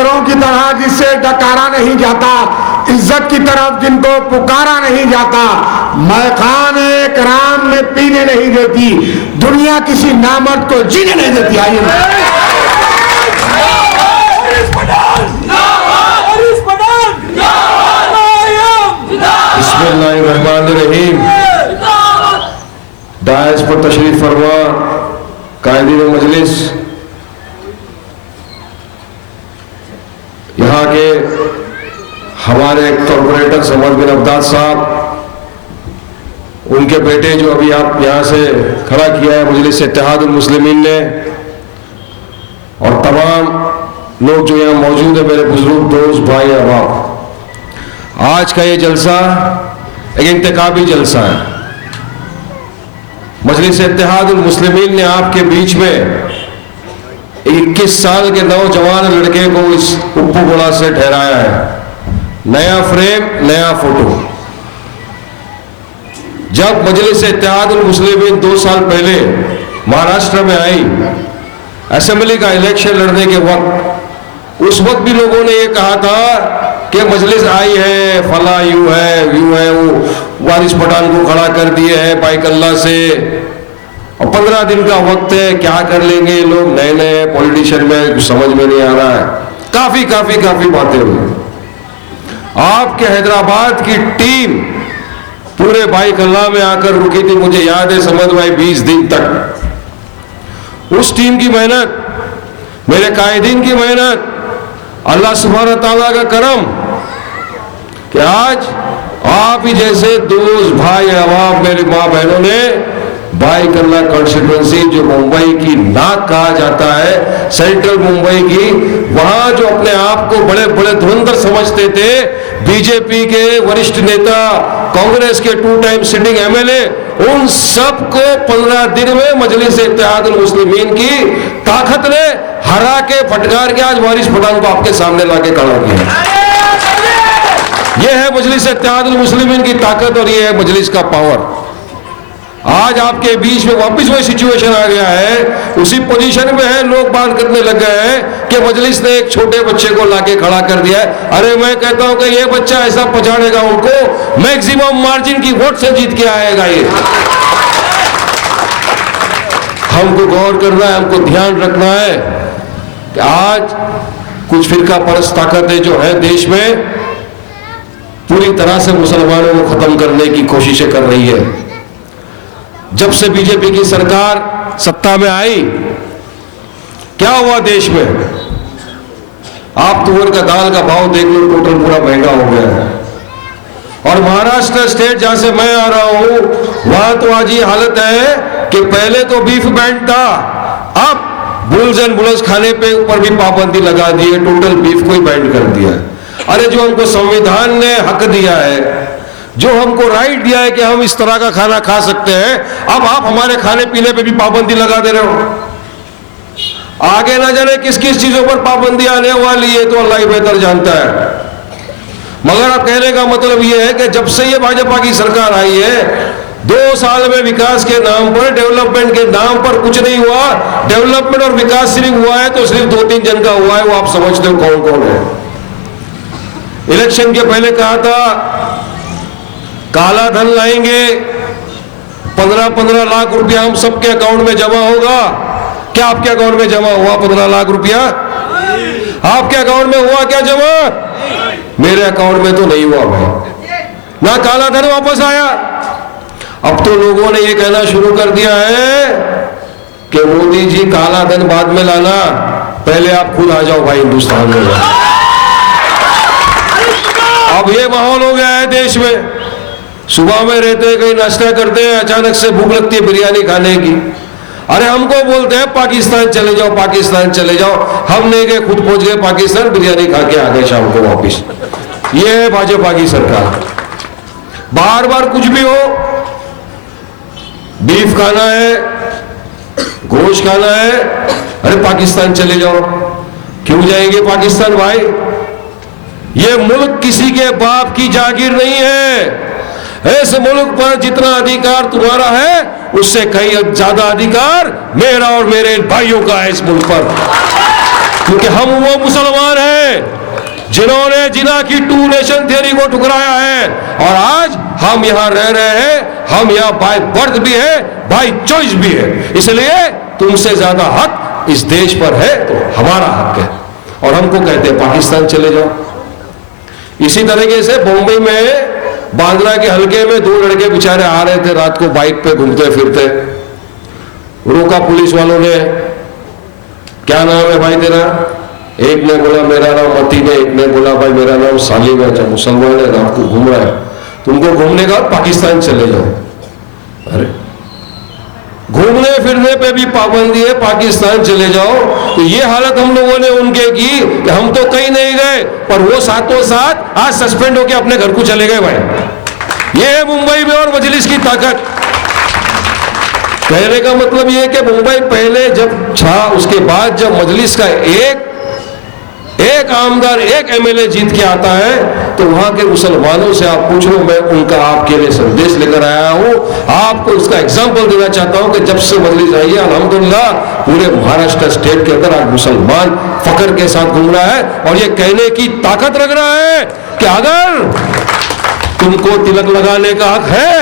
शेरों की तरह जिससे डकारा नहीं जाता, इज्जत की तरफ जिनको पुकारा नहीं जाता, मैखाने कराम में पीने नहीं देती, दुनिया किसी नामर्द को जीने नहीं देती। आइए बिस्मिल्लाहिर्रहमानिर्रहीम। दायस पर तशरीफ फरमा कायदीन मजलिस, यहाँ के हमारे कॉर्पोरेटर समद बिन अब्दाद साहब, उनके बेटे जो अभी आप यहाँ से खड़ा किया है मजलिस इत्तेहादुल मुस्लिमीन ने, और तमाम लोग जो यहाँ मौजूद है, मेरे बुजुर्ग दोस्त भाई अहबाब, आज का ये जलसा एक इंतखाबी जलसा है। मजलिस इत्तेहादुल मुस्लिमीन ने आपके बीच में 21 साल के नौजवान लड़के को इस उप्पू गोला से ठहराया है। नया फ्रेम, नया फोटो। जब मजलिस इत्तेहादुल मुस्लिमीन 2 साल पहले महाराष्ट्र में आई असेंबली का इलेक्शन लड़ने के वक्त, उस वक्त भी लोगों ने ये कहा था कि मजलिस आई है, फला यूं है, वो वारिस पठान को खड़ा कर दिए है बाइकल्ला से, और 15 दिन का वक्त है, क्या कर लेंगे लोग, नए नए पॉलिटिशियन में कुछ समझ में नहीं आ रहा है। काफी बातें हुई। आपके हैदराबाद की टीम पूरे बाइकल्ला में आकर रुकी थी, मुझे याद है समझ भाई 20 दिन तक। उस टीम की मेहनत, मेरे कायदीन की मेहनत, अल्लाह सुब्हानहू तआला का करम कि आज आप ही जैसे दोस्त भाई अहबाब, मेरी माँ बहनों ने बाइकल्ला कॉन्स्टिट्यूएंसी, जो मुंबई की नाक कहा जाता है, सेंट्रल मुंबई की, वहां जो अपने आप को बड़े बड़े धुरंधर समझते थे, बीजेपी के वरिष्ठ नेता, कांग्रेस के 2 टाइम सिटिंग एमएलए, उन सबको 15 दिन में मजलिस इत्तेहादुल मुस्लिमीन की ताकत ने हरा के फटकार के आज वारिस पठान को आपके सामने लाके खड़ा किया। यह है मजलिस इत्तेहादुल मुस्लिमीन की ताकत और यह है मजलिस का पावर। आज आपके बीच में वापस वही सिचुएशन आ गया है, उसी पोजीशन में है, लोग बात करने लग गए हैं कि मजलिस ने एक छोटे बच्चे को लाके खड़ा कर दिया है। अरे मैं कहता हूं कि ये बच्चा ऐसा पछाड़ेगा उनको, मैक्सिमम मार्जिन की वोट से जीत के आएगा। ये हमको गौर करना है, हमको ध्यान रखना है कि आज कुछ फिरका परस्त ताकतें जो है देश में, पूरी तरह से मुसलमानों को खत्म करने की कोशिशें कर रही है। जब से बीजेपी की सरकार सत्ता में आई, क्या हुआ देश में? आप तुअर का दाल का भाव देख लो, टोटल पूरा महंगा हो गया है। और महाराष्ट्र स्टेट जहां से मैं आ रहा हूं, वहां तो आज ये हालत है कि पहले तो बीफ बैंड था, अब बुल्स एंड बुल्स खाने पे ऊपर भी पाबंदी लगा दी है, टोटल बीफ को ही बैंड कर दिया है। अरे जो हमको संविधान ने हक दिया है, जो हमको राइट दिया है कि हम इस तरह का खाना खा सकते हैं, अब आप हमारे खाने पीने पे भी पाबंदी लगा दे रहे हो। आगे ना जाने किस किस चीजों पर पाबंदी आने वाली है, तो अल्लाह ही बेहतर जानता है। मगर अब कहने का मतलब यह है कि जब से ये भाजपा की सरकार आई है, 2 साल में विकास के नाम पर, डेवलपमेंट के नाम पर कुछ नहीं हुआ। डेवलपमेंट और विकास सिर्फ हुआ है तो सिर्फ 2-3 जन का हुआ है, वो आप समझते हो कौन कौन है। इलेक्शन के पहले कहा था काला धन लाएंगे, 15-15 लाख रुपया हम सबके अकाउंट में जमा होगा। क्या आपके अकाउंट में जमा हुआ 15 लाख रुपया? आपके अकाउंट में हुआ क्या जमा? मेरे अकाउंट में तो नहीं हुआ भाई, ना काला धन वापस आया। अब तो लोगों ने ये कहना शुरू कर दिया है कि मोदी जी काला धन बाद में लाना, पहले आप खुद आ जाओ भाई हिंदुस्तान में। अब ये माहौल हो गया है देश में। सुबह में रहते हैं, कहीं नाश्ता करते हैं, अचानक से भूख लगती है बिरयानी खाने की। अरे हमको बोलते हैं पाकिस्तान चले जाओ, पाकिस्तान चले जाओ। हम नहीं गए, खुद पहुंच गए पाकिस्तान, बिरयानी खा के आ गए शाम को वापिस। ये है भाजपा की सरकार। बार बार कुछ भी हो, बीफ खाना है, गोश्त खाना है, अरे पाकिस्तान चले जाओ। क्यों जाएंगे पाकिस्तान भाई? ये मुल्क किसी के बाप की जागीर नहीं है। इस मुल्क पर जितना अधिकार तुम्हारा है, उससे कहीं ज्यादा अधिकार मेरा और मेरे भाइयों का है इस मुल्क पर। क्योंकि हम वो मुसलमान हैं जिन्होंने जिना की 2 नेशन थियरी को ठुकराया है, और आज हम यहां रह रहे हैं, हम यहां बाय बर्थ भी है, बाय चॉइस भी है। इसलिए तुमसे ज्यादा हक इस देश पर है तो हमारा हक है, और हमको कहते हैं पाकिस्तान चले जाओ। इसी तरीके से बॉम्बे में बांद्रा के हलके में 2 लड़के बेचारे आ रहे थे, रात को बाइक पे घूमते फिरते, रोका पुलिस वालों ने। क्या नाम है भाई तेरा? एक ने बोला मेरा नाम मतीन है, एक ने बोला भाई मेरा नाम सालिम है। मुसलमान है, रात को घूम रहा है, तुमको घूमने का पाकिस्तान चले जाओ। अरे घूमने फिरने पे भी पाबंदी है, पाकिस्तान चले जाओ। तो ये हालत हम लोगों ने उनके की कि हम तो कहीं नहीं गए, पर वो साथों साथ आज सस्पेंड होके अपने घर को चले गए। भाई ये है मुंबई में और मजलिस की ताकत। कहने का मतलब ये है कि मुंबई पहले जब था, उसके बाद जब मजलिस का एक आमदार, एक एमएलए जीत के आता है, तो वहां के मुसलमानों से आप पूछ लो, मैं उनका आपके लिए संदेश लेकर आया हूं। आपको इसका एग्जांपल देना चाहता हूं कि जब से मजलिस आई है, अल्हम्दुलिल्लाह पूरे महाराष्ट्र स्टेट के अंदर आज मुसलमान फख्र के साथ घूम रहा है, और ये कहने की ताकत रख रहा है कि अगर तुमको तिलक लगाने का हक है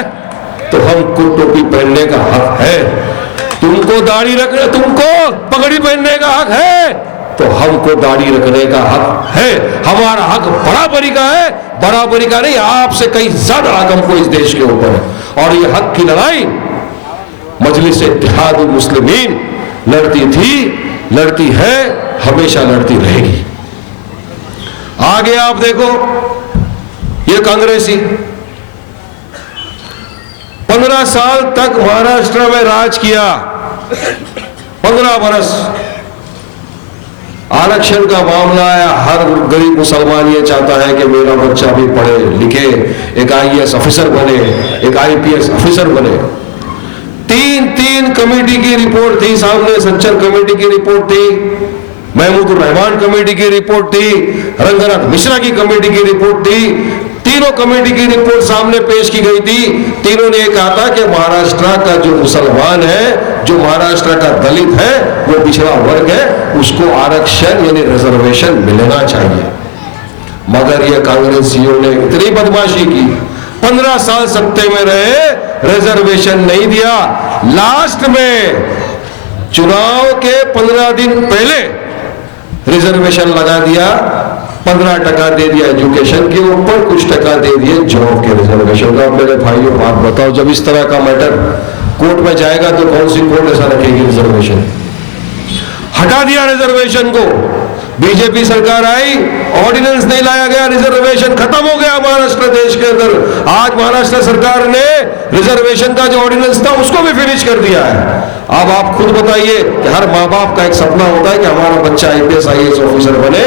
तो हमको टोपी पहनने का हक है, तुमको दाढ़ी रखने, तुमको पगड़ी पहनने का हक है तो हमको दाढ़ी रखने का हक है। हमारा हक बराबरी का है, बराबरी का नहीं, आपसे कहीं ज्यादा हक हमको इस देश के ऊपर है। और ये हक की लड़ाई मजलिस इत्तेहादुल मुस्लिमीन लड़ती थी, लड़ती है, हमेशा लड़ती रहेगी। आगे आप देखो, ये कांग्रेसी 15 साल तक महाराष्ट्र में राज किया, 15 बरस। आरक्षण का मामला आया, हर गरीब मुसलमान ये चाहता है कि मेरा बच्चा भी पढ़े लिखे, एक IAS ऑफिसर बने, एक IPS ऑफिसर बने। 3 कमेटी की रिपोर्ट थी सामने, सच्चर कमेटी की रिपोर्ट थी, महमूदुर रहमान कमेटी की रिपोर्ट थी, रंगनाथ मिश्रा की कमेटी की रिपोर्ट थी। तीनों कमेटी की रिपोर्ट सामने पेश की गई थी। तीनों ने कहा था कि महाराष्ट्र का जो मुसलमान है, जो महाराष्ट्र का दलित है, वो पिछड़ा वर्ग है, उसको आरक्षण यानी रिजर्वेशन मिलना चाहिए। मगर ये कांग्रेसियों ने इतनी बदमाशी की, 15 साल सत्ते में रहे, रिजर्वेशन नहीं दिया। लास्ट में चुनाव के 15 दिन पहले रिजर्वेशन लगा दिया, 15% दे दिया एजुकेशन के ऊपर, कुछ टका दे दिए जॉब के रिजर्वेशन का। मेरे भाइयों बात बताओ, जब इस तरह का मैटर कोर्ट में जाएगा तो कौन सी कोर्ट ऐसा रखेगी रिजर्वेशन? हटा दिया रिजर्वेशन को। बीजेपी सरकार आई, ऑर्डिनेंस नहीं लाया गया, रिजर्वेशन खत्म हो गया महाराष्ट्र देश के अंदर। आज महाराष्ट्र सरकार ने रिजर्वेशन का जो ऑर्डिनेंस था उसको भी फिनिश कर दिया है। अब आप खुद बताइए कि हर माँ बाप का एक सपना होता है कि हमारा बच्चा IPS IAS ऑफिसर बने,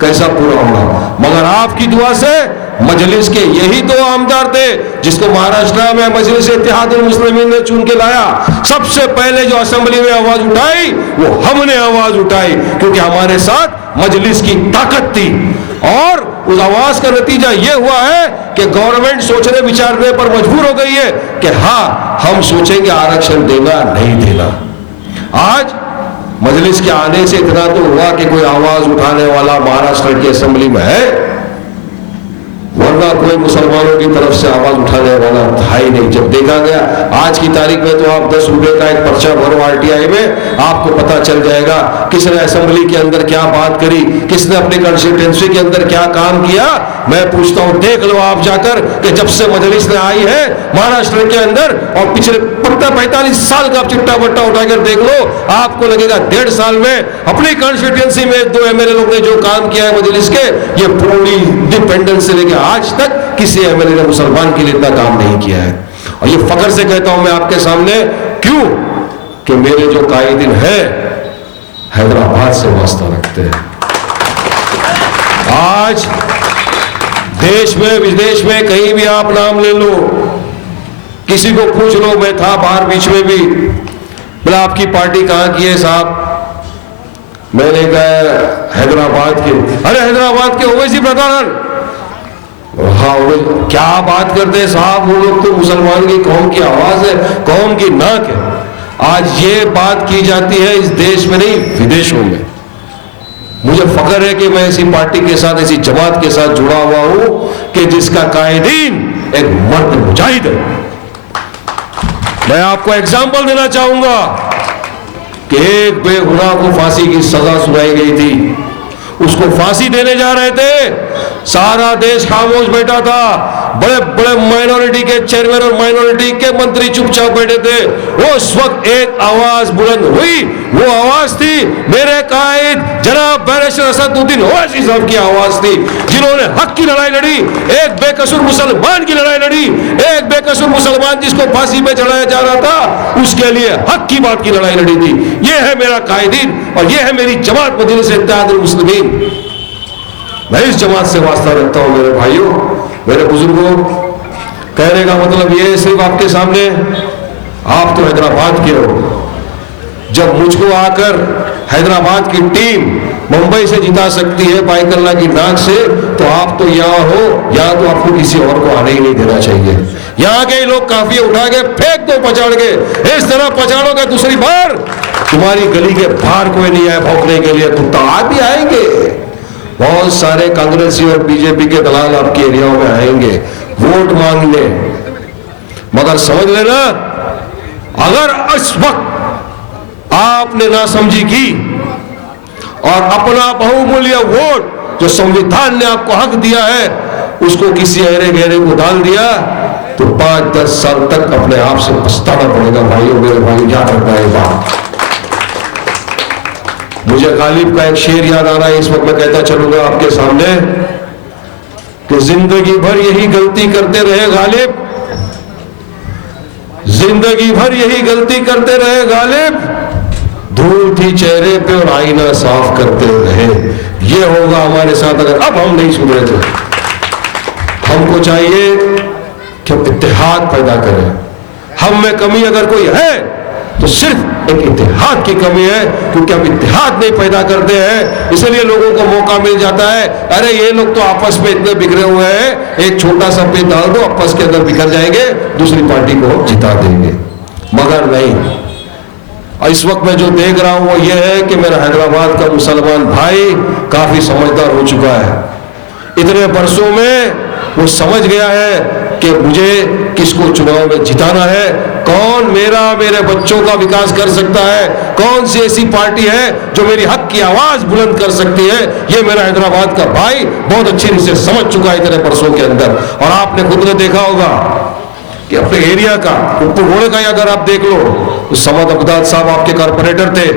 कैसा पूरा होगा? मगर आपकी दुआ से मजलिस के यही 2 आमदार थे जिसको महाराष्ट्र में मजलिस इत्तेहादुल मुस्लिमीन ने चुन के लाया। सबसे पहले जो असेंबली में आवाज उठाई वो हमने आवाज उठाई, क्योंकि हमारे साथ मजलिस की ताकत थी। और उस आवाज का नतीजा यह हुआ है कि गवर्नमेंट सोचने विचारने पर मजबूर हो गई है कि हाँ, हम सोचेंगे आरक्षण देना नहीं देना। आज मजलिस के आने से इतना तो हुआ कि कोई आवाज उठाने वाला महाराष्ट्र की असेंबली में है, वरना कोई मुसलमानों की तरफ से आवाज उठाने वाला था ही नहीं। जब देखा गया आज की तारीख में, तो आप 10 रुपए का एक पर्चा भरो RTI में, आपको पता चल जाएगा किसने असेंबली के अंदर क्या बात करी, किसने अपनी कंस्टिट्यूएंसी के अंदर क्या काम किया। मैं पूछता हूं, देख लो आप जाकर कि जब से मजलिस ने आई है महाराष्ट्र के अंदर, और पिछले 45 साल का चिट्टा बट्टा उठाकर देख लो, आपको लगेगा 1.5 साल में अपनी कंस्टिट्यूएंसी में 2 MLA लोग ने जो काम किया है मजलिस के, ये पूरी इंडिपेंडेंस से लेकर आज तक किसी MLA ने मुसलमान के लिए इतना काम नहीं किया है। और ये फख्र से कहता हूं मैं आपके सामने, क्यों? कि मेरे जो कायदीन है हैदराबाद से वास्ता रखते हैं। आज देश में विदेश में कहीं भी आप नाम ले लो, किसी को पूछ लो, मैं था बाहर बीच में भी, बोला आपकी पार्टी कहां की है साहब? मैंने कहा हैदराबाद के। अरे हैदराबाद के ओवैसी प्रधान? हाँ, क्या बात करते हैं साहब, वो लोग तो मुसलमान की कौम की आवाज है, कौम की नाक है। आज ये बात की जाती है इस देश में नहीं, विदेशों में। मुझे फख्र है कि मैं ऐसी पार्टी के साथ, ऐसी जमात के साथ जुड़ा हुआ हूं कि जिसका कायदीन एक मर्द मुजाहिद है। मैं आपको एग्जाम्पल देना चाहूंगा कि एक बेगुनाह को फांसी की सजा सुनाई गई थी, उसको फांसी देने जा रहे थे, सारा देश खामोश बैठा था, बड़े बड़े माइनॉरिटी के चेयरमैन और माइनॉरिटी के मंत्री चुपचाप बैठे थे। उस वक्त एक आवाज बुलंद हुई, वो आवाज थी मेरे कायद जनाब बैरिस्टर असदुद्दीन ओवैसी साहब की आवाज थी, जिन्होंने हक की लड़ाई लड़ी, एक बेकसूर मुसलमान की लड़ाई लड़ी, एक बेकसूर मुसलमान जिसको फांसी पे चढ़ाया जा रहा था, उसके लिए हक की बात की लड़ाई लड़ी थी। ये है मेरा कायदीन और ये है मेरी जमात मजलिस इत्तेहादुल मुस्लिमीन। मैं इस जमात से वास्ता रखता हूं मेरे भाइयों, मेरे बुजुर्गों। कहने का मतलब ये है सिर्फ आपके सामने, आप तो हैदराबाद के हो। जब मुझको आकर हैदराबाद की टीम मुंबई से जिता सकती है बाइकल्ला की नाक से, तो आप तो यहाँ हो, या तो आपको किसी और को आने ही नहीं देना चाहिए। यहाँ के लोग काफी उठा के फेंक दो पछाड़ के, इस तरह पछाड़ोगे दूसरी बार तुम्हारी गली के बाहर कोई नहीं आए भौंकने के लिए, कुत्ता आप भी आएंगे। बहुत सारे कांग्रेसी और बीजेपी के दलाल आपके एरियाओं में आएंगे वोट मांगने, मगर समझ लेना अगर इस वक्त आपने नासमझी की और अपना बहुमूल्य वोट जो संविधान ने आपको हक दिया है उसको किसी अहरे गहरे को डाल दिया, तो 5-10 साल तक अपने आप से पछताना पड़ेगा। भाइयों मेरे भाई याद रखना है बात। मुझे गालिब का एक शेर याद आ रहा है, इस वक्त मैं कहता चलूंगा आपके सामने कि जिंदगी भर यही गलती करते रहे गालिब, जिंदगी भर यही गलती करते रहे गालिब, धूल थी चेहरे पे और आईना साफ करते रहे। ये होगा हमारे साथ अगर अब हम नहीं सुधरे तो। हमको चाहिए कि हम इत्तेहाद पैदा करें। हम में कमी अगर कोई है तो सिर्फ एक इत्तेहाद की कमी है, क्योंकि हम इत्तेहाद नहीं पैदा करते हैं, इसलिए लोगों को मौका मिल जाता है। अरे ये लोग तो आपस में इतने बिखरे हुए हैं, एक छोटा सा पेज डाल दो आपस के अंदर बिखर जाएंगे, दूसरी पार्टी को जिता देंगे। मगर नहीं, इस वक्त मैं जो देख रहा हूं वो ये है कि मेरा हैदराबाद का मुसलमान भाई काफी समझदार हो चुका है। इतने बरसों में वो समझ गया है कि मुझे किसको चुनाव में जिताना है, कौन मेरे बच्चों का विकास कर सकता है, कौन सी ऐसी पार्टी है जो मेरी हक की आवाज बुलंद कर सकती है। ये मेरा हैदराबाद का भाई बहुत अच्छी तरह से समझ चुका है इतने बरसों के अंदर। और आपने खुद ने देखा होगा कि अपने एरिया का उपघोड़े का अगर आप देख लो तो समद अब्दाद साहब आपके कारपोरेटर थे।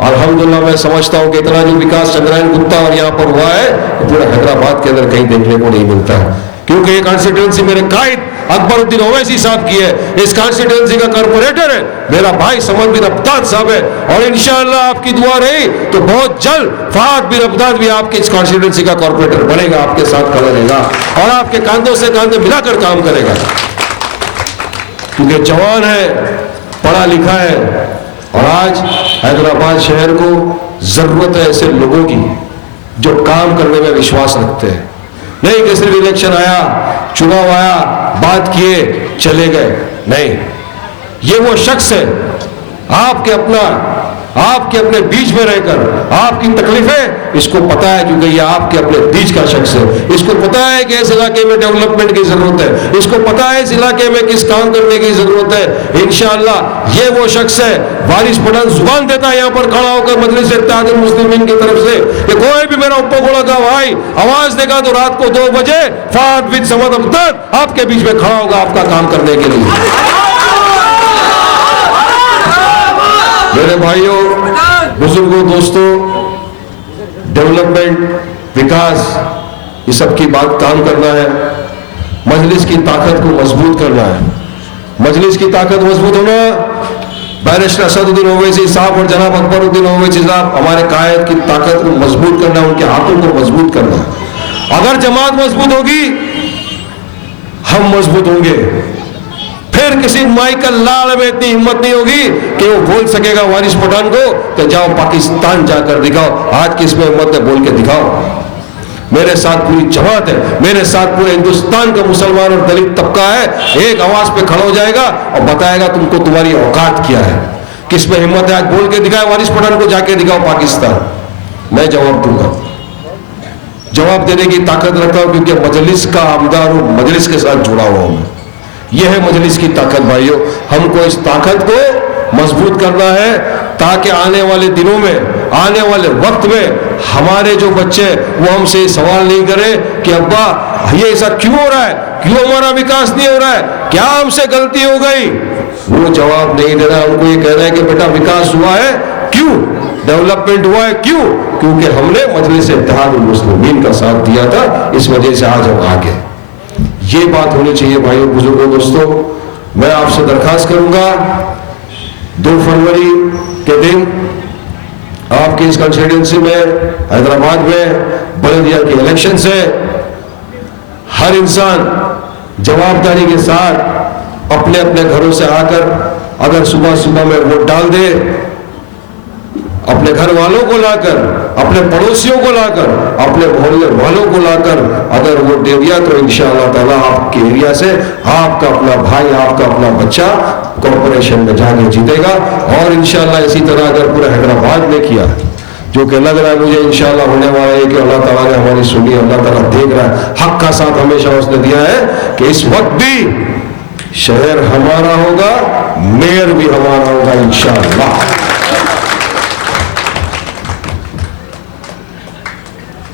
अल्हम्दुलिल्लाह मैं समझता हूं कि इतना जो विकास चंद्रायन गुप्ता और यहाँ पर हुआ है तो पूरे हैदराबाद के अंदर कहीं देखने को नहीं मिलता है, क्योंकि ये कॉन्स्टिट्यूंसी मेरे कायद अकबरुद्दीन ओवैसी साहब की है। इस कॉन्स्टिट्यूंसी का कारपोरेटर है मेरा भाई समद बिन अब्दाद साहब है, और इंशाअल्लाह आपकी दुआ रही तो बहुत जल्द फहाद बिन अब्दाद भी आपकी इस कॉन्स्टिट्यूंसी का कारपोरेटर बनेगा, आपके साथ खड़ा रहेगा और आपके कांधों से कांधे मिलाकर काम करेगा, क्योंकि जवान है, पढ़ा लिखा है। और आज हैदराबाद शहर को जरूरत है ऐसे लोगों की जो काम करने में विश्वास रखते हैं, नहीं कि सिर्फ इलेक्शन आया, चुनाव आया, बात किए चले गए। नहीं, ये वो शख्स है आपके अपने बीच में रहकर आपकी तकलीफें इसको पता है, क्योंकि ये आपके अपने बीच का शख्स है। इसको पता है कि इस इलाके में डेवलपमेंट की जरूरत है, इसको पता है इस इलाके में किस काम करने की जरूरत है। इंशाअल्लाह ये वो शख्स है। वारिस पठान जुबान देता है यहाँ पर खड़ा होकर मजलिस इत्तेहादुल मुस्लिमीन की तरफ से कि कोई भी मेरा उपघोड़ा का भाई आवाज देगा तो रात को 2 बजे फहाद बिन समद अब्दाद आपके बीच में खड़ा होगा आपका काम करने के लिए। मेरे भाइयों, बुजुर्गों, दोस्तों, डेवलपमेंट, विकास, ये सब की बात काम करना है। मजलिस की ताकत को मजबूत करना है। मजलिस की ताकत मजबूत होना, बैरिस्टर असदुद्दीन ओवैसी साहब और जनाब अकबरुद्दीन ओवैसी साहब हमारे कायद की ताकत को मजबूत करना, उनके हाथों को मजबूत करना। अगर जमात मजबूत होगी हम मजबूत होंगे। फिर किसी माइकल लाल में इतनी हिम्मत नहीं होगी कि वो बोल सकेगा वारिस पठान को कि जाओ पाकिस्तान जाकर दिखाओ। आज किसमें हिम्मत है, बोल के दिखाओ। मेरे साथ पूरी जमात है, मेरे साथ पूरे हिंदुस्तान का मुसलमान और दलित तबका है, एक आवाज पे खड़ा हो जाएगा और बताएगा तुमको तुम्हारी औकात क्या है। किसमें हिम्मत है आज बोल के दिखाए वारिस पठान को जाके दिखाओ पाकिस्तान। मैं जवाब दूंगा, जवाब देने की ताकत रखता हूं, क्योंकि मजलिस का आमदार हूं, मजलिस के साथ जुड़ा हुआ हूं। यह है मजलिस की ताकत भाइयों। हमको इस ताकत को मजबूत करना है ताकि आने वाले दिनों में, आने वाले वक्त में हमारे जो बच्चे वो हमसे सवाल नहीं करें कि अब्बा ये ऐसा क्यों हो रहा है, क्यों हमारा विकास नहीं हो रहा है, क्या हमसे गलती हो गई। वो जवाब नहीं देना, उनको ये कहना है कि बेटा विकास हुआ है, क्यों डेवलपमेंट हुआ है, क्यों, क्योंकि हमने मजलिस इत्तेहादुल मुस्लिमीन का साथ दिया था, इस वजह से आज हम आगे। ये बात होनी चाहिए भाइयों बुजुर्गों दोस्तों। मैं आपसे दरखास्त करूंगा 2 फरवरी के दिन आपकी इस कंस्टिट्यूंसी में हैदराबाद में बल्दिया की इलेक्शन से हर इंसान जवाबदारी के साथ अपने अपने घरों से आकर अगर सुबह सुबह में वोट डाल दे, अपने घर वालों को लाकर, अपने पड़ोसियों को लाकर, अपने मोहल्ले वालों को लाकर अगर वोट दे दिया तो इंशाअल्लाह ताला आपके एरिया से आपका अपना भाई, आपका अपना बच्चा कॉर्पोरेशन में जाके जीतेगा। और इंशाअल्लाह इसी तरह अगर पूरे हैदराबाद में किया, जो कि लग रहा है मुझे इंशाअल्लाह होने वाला है कि अल्लाह ताला ने हमारी सुनी, अल्लाह ताला देख रहा है, हक का साथ हमेशा उसने दिया है कि इस वक्त भी शहर हमारा होगा, मेयर भी हमारा होगा इंशाअल्लाह।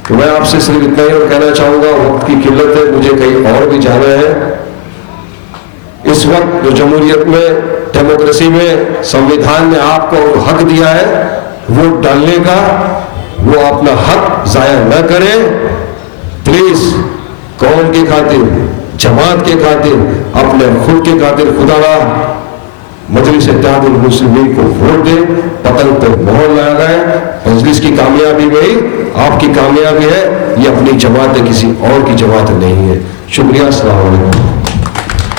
तो मैं आपसे सिर्फ इतना ही और कहना चाहूंगा, वक्त की किल्लत है, मुझे कहीं और भी जाना है। इस वक्त जो जमहूरियत में, डेमोक्रेसी में, संविधान ने आपको हक दिया है वोट डालने का, वो अपना हक जाया न करें। प्लीज कौम की खातिर, जमात के खातिर, अपने खुद के खातिर खुदा मजलिस इत्तेहादुल मुस्लिमीन को वोट दे, पतंग पे मोहर लगाए। मजलिस की कामयाबी में ही आपकी कामयाबी है, ये अपनी जमात है, किसी और की जमात नहीं है। शुक्रिया, अस्सलाम वालेकुम।